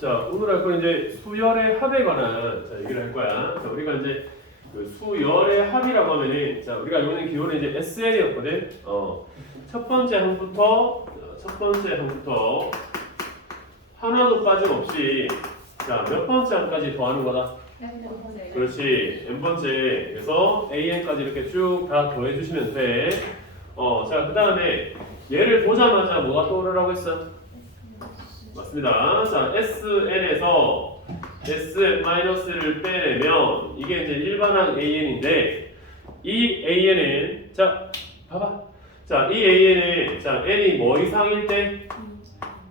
자, 오늘 할 건 이제 수열의 합에 관한 자, 얘기를 할 거야. 자, 우리가 이제 그 수열의 합이라고 하면은 자, 우리가 알고 있는 기호는 이제 SN이었거든. 어. 첫 번째 항부터 자, 첫 번째 항부터 하나도 빠짐없이 자, 몇 번째 항까지 더하는 거다. 그렇지. n 번째. 그래서 an까지 이렇게 쭉 다 더해 주시면 돼. 어, 자, 그다음에 얘를 보자마자 뭐가 떠오르라고 했어? 맞습니다. 자, SN에서 SN-를 빼내면 이게 이제 일반항 AN인데 이 AN은 자, 봐봐. 자, 이 AN은 자, N이 뭐 이상일 때?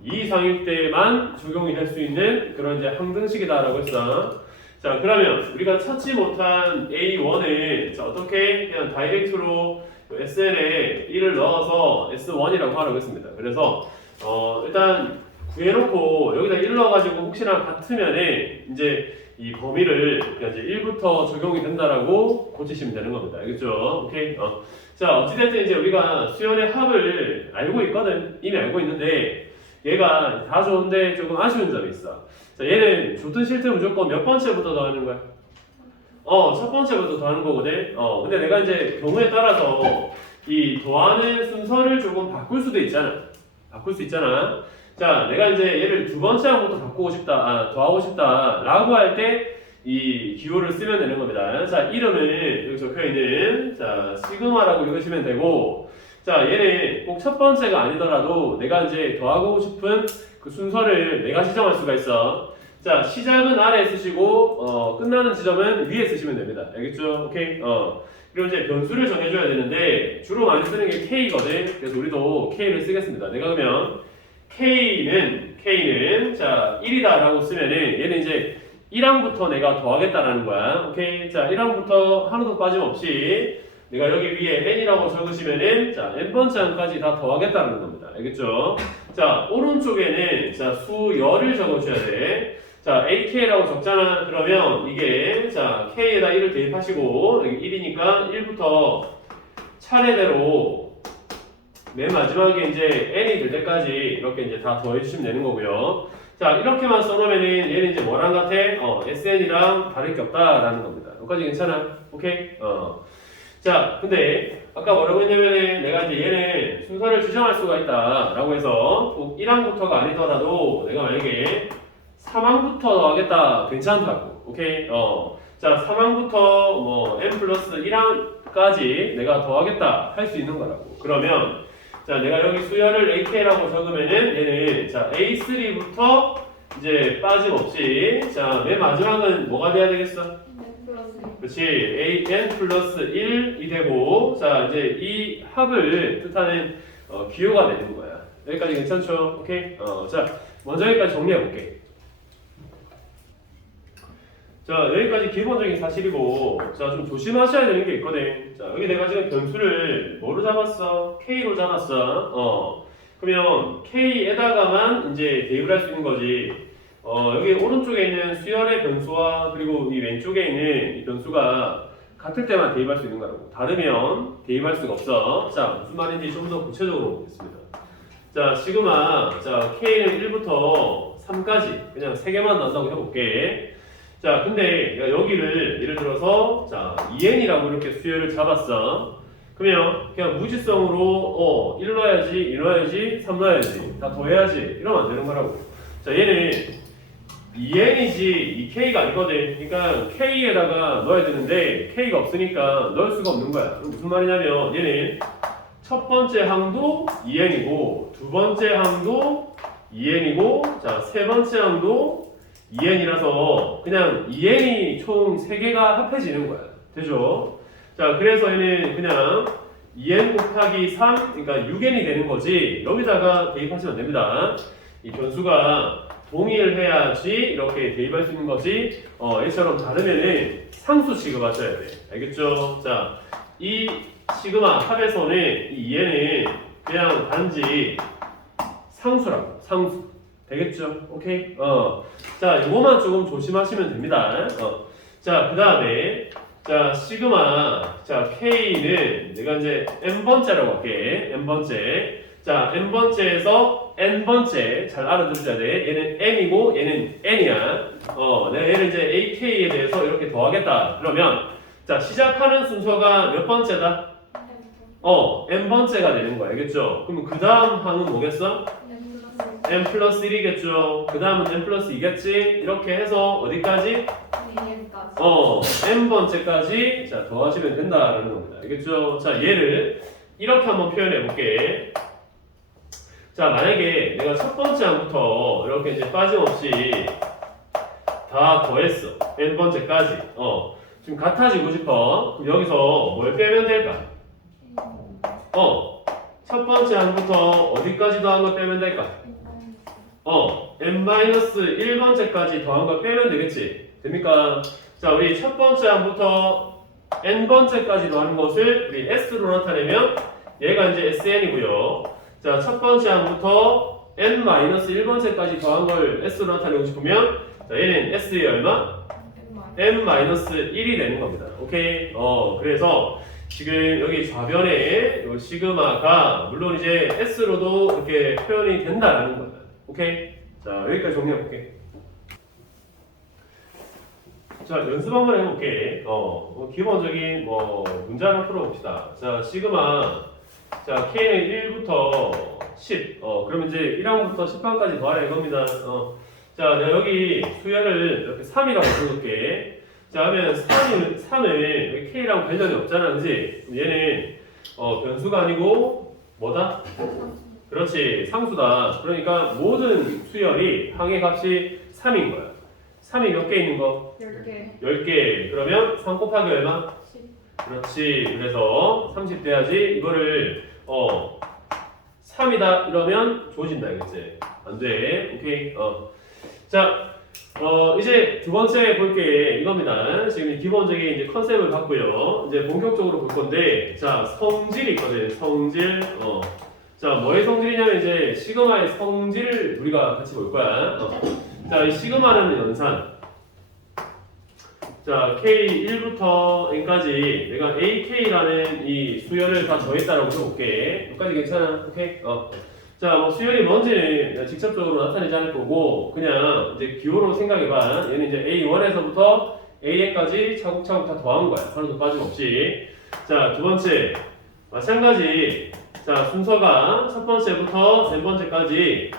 2 이상일 때만 적용이 될 수 있는 그런 이제 항등식이다라고 했어. 자, 그러면 우리가 찾지 못한 A1을 자, 어떻게 그냥 다이렉트로 SN에 1을 넣어서 S1이라고 하라고 했습니다. 그래서 어, 일단 구 해놓고 여기다 1 넣어가지고 혹시나 같으면은 이제 이 범위를 이제 1부터 적용이 된다라고 고치시면 되는 겁니다. 알겠죠? 오케이. 어. 자, 어찌됐든 이제 우리가 수연의 합을 알고 있거든. 이미 알고 있는데 얘가 다 좋은데 조금 아쉬운 점이 있어. 자, 얘는 좋든 싫든 무조건 몇 번째부터 더하는 거야? 어, 첫 번째부터 더하는 거거든. 어, 근데 내가 이제 경우에 따라서 이 더하는 순서를 조금 바꿀 수도 있잖아. 바꿀 수 있잖아. 자, 내가 이제 얘를 두 번째 항부터 바꾸고 싶다, 아, 더하고 싶다, 라고 할 때 이 기호를 쓰면 되는 겁니다. 자, 이름은 여기 적혀 있는, 자, 시그마라고 읽으시면 되고, 자, 얘는 꼭 첫 번째가 아니더라도 내가 이제 더하고 싶은 그 순서를 내가 지정할 수가 있어. 자, 시작은 아래에 쓰시고, 어, 끝나는 지점은 위에 쓰시면 됩니다. 알겠죠? 오케이? 어. 그리고 이제 변수를 정해줘야 되는데, 주로 많이 쓰는 게 K거든. 그래서 우리도 K를 쓰겠습니다. 내가 그러면 K는, K는, 자, 1이다라고 쓰면은, 얘는 이제 1항부터 내가 더하겠다라는 거야. 오케이? 자, 1항부터 하나도 빠짐없이, 내가 여기 위에 n이라고 적으시면은 자 n번째 항까지 다 더하겠다는 겁니다. 알겠죠? 자 오른쪽에는 자 수 열을 적어줘야 돼. 자 ak라고 적잖아. 그러면 이게 자 k에다 1을 대입하시고 여기 1이니까 1부터 차례대로 맨 마지막에 이제 n이 될 때까지 이렇게 이제 다 더해주시면 되는 거고요. 자 이렇게만 써놓으면은 얘는 이제 뭐랑 같아? 어 sn이랑 다를 게 없다라는 겁니다. 여기까지 괜찮아? 오케이? 어. 자, 근데 아까 뭐라고 했냐면은 내가 이제 얘는 순서를 지정할 수가 있다라고 해서 꼭 1항부터가 아니더라도 내가 만약에 3항부터 더하겠다 괜찮다고. 오케이? 어. 자, 3항부터 뭐 n 플러스 1항까지 내가 더하겠다 할 수 있는 거라고. 그러면 자, 내가 여기 수열을 ak라고 적으면은 얘는 자, a3부터 이제 빠짐없이 자, 맨 마지막은 뭐가 돼야 되겠어? 그렇지. a n 플러스 1이 되고 자 이제 이 합을 뜻하는 어, 기호가 되는 거야. 여기까지 괜찮죠? 오케이. 어, 자 먼저 여기까지 정리해 볼게. 자 여기까지 기본적인 사실이고 자 좀 조심하셔야 되는 게 있거든. 자 여기 내가 지금 변수를 뭐로 잡았어? k로 잡았어. 어 그러면 k에다가만 이제 대입을 할 수 있는 거지. 어, 여기 오른쪽에 있는 수열의 변수와 그리고 이 왼쪽에 있는 이 변수가 같을 때만 대입할 수 있는 거라고. 다르면 대입할 수가 없어. 자, 무슨 말인지 좀 더 구체적으로 보겠습니다. 자, 시그마, 자, K는 1부터 3까지 그냥 3개만 나온다고 해볼게. 자, 근데 여기를 예를 들어서 자, 2n이라고 이렇게 수열을 잡았어. 그러면 그냥 무지성으로 어, 1 넣어야지, 2 넣어야지, 3 넣어야지, 다 더해야지 이러면 안 되는 거라고. 자, 얘는 2n이지 이 k가 아니거든. 그러니까 k에다가 넣어야 되는데 k가 없으니까 넣을 수가 없는 거야. 그럼 무슨 말이냐면 얘는 첫 번째 항도 2n이고 두 번째 항도 2n이고 자 세 번째 항도 2n이라서 그냥 2n이 총 3개가 합해지는 거야. 되죠? 자 그래서 얘는 그냥 2n 곱하기 3 그러니까 6n이 되는 거지 여기다가 대입하시면 됩니다. 이 변수가 동일해야지 이렇게 대입할 수 있는 거지 어, 얘처럼 다르면은 상수 취급하셔야 돼 알겠죠? 자, 이 시그마 합에서는 이 얘는 그냥 단지 상수라고 상수 되겠죠? 오케이? 어, 자, 이거만 조금 조심하시면 됩니다 어, 자, 그 다음에 자, 시그마 자, K는 내가 이제 n번째라고 할게 n번째 자 n번째에서 n번째 잘 알아들으셔야 돼. 얘는 m이고 얘는 n이야. 어, 내가 얘를 이제 ak에 대해서 이렇게 더하겠다. 그러면 자 시작하는 순서가 몇 번째다? 어, n번째가 되는 거야. 알겠죠? 그럼 그 다음 항은 뭐겠어? N 플러스 1이겠죠. 그 다음은 n 플러스 2겠지. 이렇게 해서 어디까지? 어, n번째까지 자 더하시면 된다라는 겁니다. 알겠죠? 자, 얘를 이렇게 한번 표현해 볼게. 자, 만약에 내가 첫 번째 항부터 이렇게 이제 빠짐없이 다 더했어. n번째까지. 어, 지금 같아지고 싶어. 그럼 여기서 뭘 빼면 될까? 어, 첫 번째 항부터 어디까지 더한 거 빼면 될까? 어, n-1번째까지 더한 거 빼면 되겠지? 됩니까? 자, 우리 첫 번째 항부터 n번째까지 더하는 것을 우리 s로 나타내면 얘가 이제 sn이고요. 자, 첫 번째 항부터 n-1번째까지 더한 걸 s로 나타내고 싶으면 자, 얘는 s의 얼마? n-1이 되는 겁니다. 오케이? 어, 그래서 지금 여기 좌변에 요 시그마가 물론 이제 s로도 이렇게 표현이 된다라는 거다. 오케이? 자, 여기까지 정리해 볼게. 자, 연습 한번 해볼게. 어, 뭐 기본적인 뭐 문제 하나 풀어봅시다. 자, 시그마. 자, K는 1부터 10. 어, 그러면 이제 1항부터 10항까지 더하라 이겁니다. 어. 자, 내가 여기 수열을 이렇게 3이라고 불러볼게. 자, 하면 3을, 3을 여기 K랑 관련이 없잖아, 그지? 그럼 얘는 어, 변수가 아니고 뭐다? 그렇지, 상수다. 그러니까 모든 수열이 항의 값이 3인 거야. 3이 몇 개 있는 거? 10개. 그러면 3 곱하기 얼마? 그렇지. 그래서 30 돼야지 이거를 어 3이다 이러면 조진다 알겠지? 안 돼. 오케이. 어. 자, 어 이제 두 번째 볼 게 이겁니다. 지금 기본적인 이제 컨셉을 갖고요. 이제 본격적으로 볼 건데 자, 성질이 있거든. 성질. 어. 자, 뭐의 성질이냐면 이제 시그마의 성질을 우리가 같이 볼 거야. 어. 자, 이 시그마라는 연산. 자, K1부터 N까지 내가 AK라는 이 수열을 다 더했다라고 해볼게. 여기까지 괜찮아? 오케이? 어. 자, 뭐 수열이 뭔지는 직접적으로 나타내지 않을 거고 그냥 이제 기호로 생각해봐. 얘는 이제 A1에서부터 AN까지 차곡차곡 다 더한 거야. 하나도 빠짐없이. 자, 두 번째. 마찬가지. 자, 순서가 첫 번째부터 n 번째까지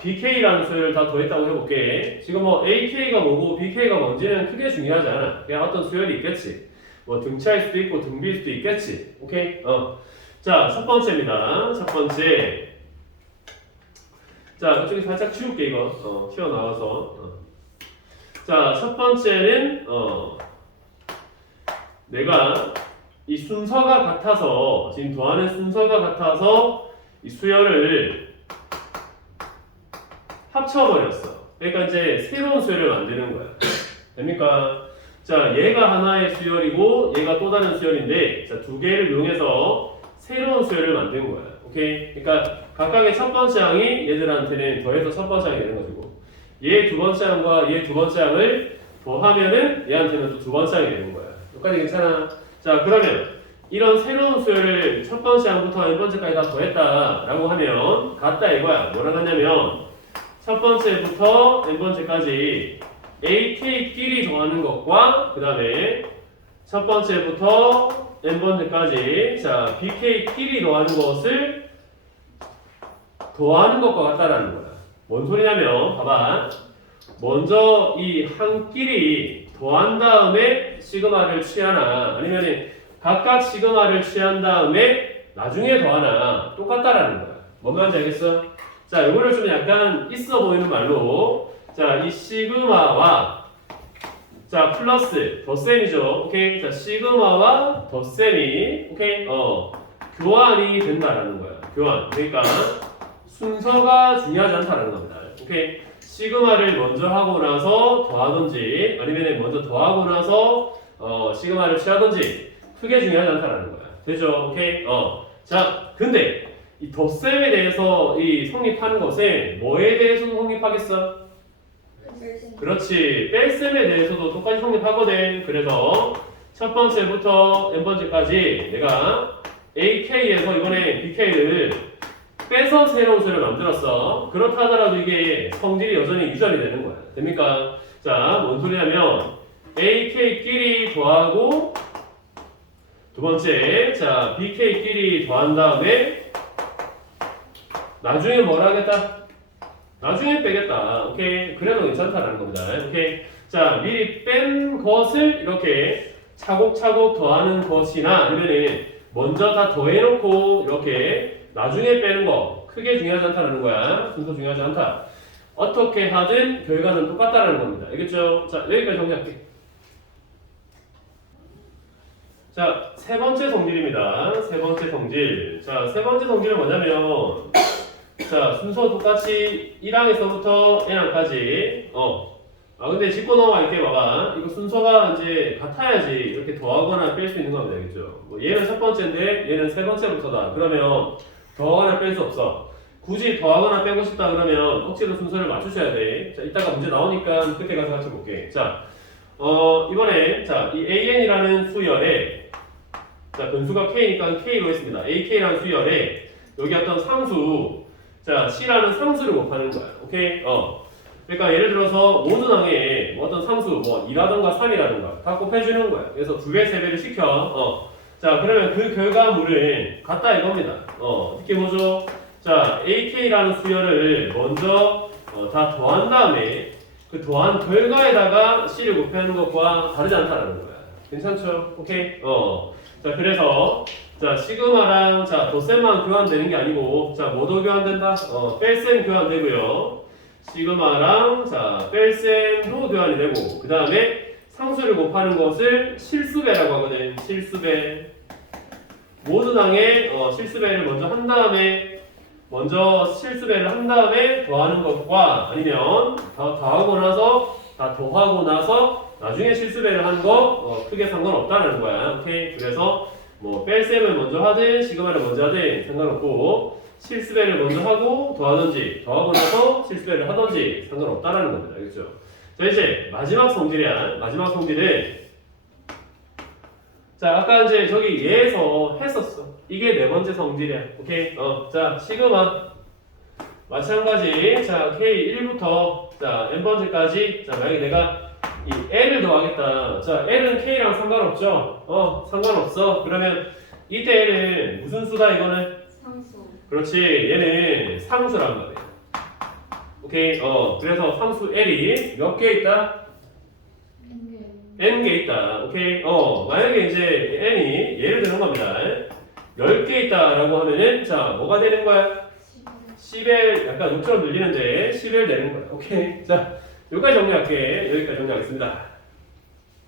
BK라는 수열을 다 더했다고 해볼게. 지금 뭐 AK가 뭐고 BK가 뭔지는 크게 중요하지 않아. 그냥 어떤 수열이 있겠지. 뭐 등차일 수도 있고 등비일 수도 있겠지. 오케이? 어. 자, 첫 번째입니다. 첫 번째. 자, 이쪽에 살짝 치울게, 이거. 어, 튀어나와서. 어. 자, 첫 번째는, 어, 내가 이 순서가 같아서, 지금 더하는 순서가 같아서 이 수열을 합쳐버렸어. 그러니까 이제 새로운 수열을 만드는 거야. 됩니까? 자, 얘가 하나의 수열이고 얘가 또 다른 수열인데 자, 두 개를 이용해서 새로운 수열을 만든 거야. 오케이? 그러니까 각각의 첫 번째 항이 얘들한테는 더해서 첫 번째 항이 되는 것이고 얘 두 번째 항과 얘 두 번째 항을 더하면은 얘한테는 또 두 번째 항이 되는 거야. 여기까지 괜찮아? 자, 그러면 이런 새로운 수열을 첫 번째 항부터 n 번째까지 다 더했다라고 하면 같다 이거야. 뭐라 하냐면 첫 번째부터 n 번째까지 AK끼리 더하는 것과 그 다음에 첫 번째부터 n 번째까지 자 BK끼리 더하는 것을 더하는 것과 같다라는 거야. 뭔 소리냐면 봐봐. 먼저 이 한 끼리 더한 다음에 시그마를 취하나 아니면 각각 시그마를 취한 다음에 나중에 더하나 똑같다라는 거야. 뭔 말인지 알겠어? 자, 이거를 좀 약간 있어 보이는 말로 자, 이 시그마와 자, 플러스 덧셈이죠. 오케이. 자, 시그마와 덧셈이 오케이. 어. 교환이 된다라는 거야. 교환. 그러니까 순서가 중요하지 않다라는 겁니다. 오케이. 시그마를 먼저 하고 나서 더하든지 아니면 먼저 더하고 나서 어, 시그마를 취하든지 크게 중요하지 않다라는 거야. 되죠? 오케이. 어. 자, 근데 이 덧셈에 대해서 이 성립하는 것은 뭐에 대해서 성립하겠어? 그렇지. 뺄셈에 대해서도 똑같이 성립하거든. 그래서 첫 번째부터 n 번째까지 내가 AK에서 이번에 BK를 빼서 새로운 수를 만들었어. 그렇다 하더라도 이게 성질이 여전히 유전이 되는 거야. 됩니까? 자, 뭔 소리냐면 AK끼리 더하고 두 번째, 자, BK끼리 더한 다음에 나중에 뭘 하겠다? 나중에 빼겠다. 오케이. 그래도 괜찮다라는 겁니다. 오케이. 자, 미리 뺀 것을 이렇게 차곡차곡 더하는 것이나 아니면은 먼저 다 더해놓고 이렇게 나중에 빼는 거 크게 중요하지 않다는 거야. 순서 중요하지 않다. 어떻게 하든 결과는 똑같다라는 겁니다. 알겠죠? 자, 여기까지 정리할게. 자, 세 번째 성질입니다. 세 번째 성질. 자, 세 번째 성질은 뭐냐면, 자, 순서 똑같이 1항에서부터 n항까지, 어. 아, 근데 짚고 넘어갈게, 봐봐. 이거 순서가 이제 같아야지 이렇게 더하거나 뺄 수 있는 겁니다. 알겠죠? 뭐 얘는 첫 번째인데, 얘는 세 번째부터다. 그러면 더하거나 뺄 수 없어. 굳이 더하거나 빼고 싶다 그러면 억지로 순서를 맞추셔야 돼. 자, 이따가 문제 나오니까 그때 가서 같이 볼게. 자, 어, 이번에, 자, 이 an이라는 수열에, 자, 변수가 k니까 k로 했습니다. ak라는 수열에, 여기 어떤 상수, 자, c라는 상수를 곱하는 거야. 오케이? 어. 그러니까 예를 들어서 모든 항에 뭐 어떤 상수, 뭐 2라던가 3이라던가 다 곱해주는 거야. 그래서 두 배, 세 배를 시켜. 어. 자, 그러면 그 결과물은 같다 이겁니다. 어, 어떻게 보죠? 자, ak라는 수열을 먼저 어, 다 더한 다음에 그 더한 결과에다가 c를 곱하는 것과 다르지 않다라는 거야. 괜찮죠? 오케이? 어. 자, 그래서 자, 시그마랑 자, 덧셈만 교환되는 게 아니고 자, 뭐도 교환된다? 어, 뺄셈 교환되고요. 시그마랑 자, 뺄셈도 교환이 되고 그 다음에 상수를 곱하는 것을 실수배라고 하거든. 실수배. 모든 항에 어, 실수배를 먼저 한 다음에 먼저 실수배를 한 다음에 더하는 것과 아니면 다 더하고 나서 다 더하고 나서 나중에 실수배를 하는 거 어, 크게 상관없다는 거야. 오케이. 그래서 뭐 뺄셈을 먼저 하든 시그마를 먼저 하든 상관없고 실수배를 먼저 하고 더하든지 더하고 나서 실수배를 하든지 상관없다라는 겁니다. 알겠죠? 자 이제 마지막 성질이야. 마지막 성질은 자 아까 이제 저기 예에서 했었어. 이게 네 번째 성질이야. 오케이. 어, 자 시그마 마찬가지. 자 K 1부터 자 n 번째까지. 자 만약에 내가 이 L을 더하겠다. 자 L은 K랑 상관없죠. 어 상관없어. 그러면 이때 L은 무슨 수다 이거는? 상수 그렇지. 얘는 상수란 말이야. 오케이. 어 그래서 상수 L이 몇 개 있다? N 개 있다. 오케이. 어, 만약에 이제 n이 예를 드는 겁니다. 10개 있다라고 하면은 자, 뭐가 되는 거야? 10엘 약간 6처럼 들리는데 10엘 되는 거야. 오케이. 자, 여기까지 정리할게. 여기까지 정리하겠습니다.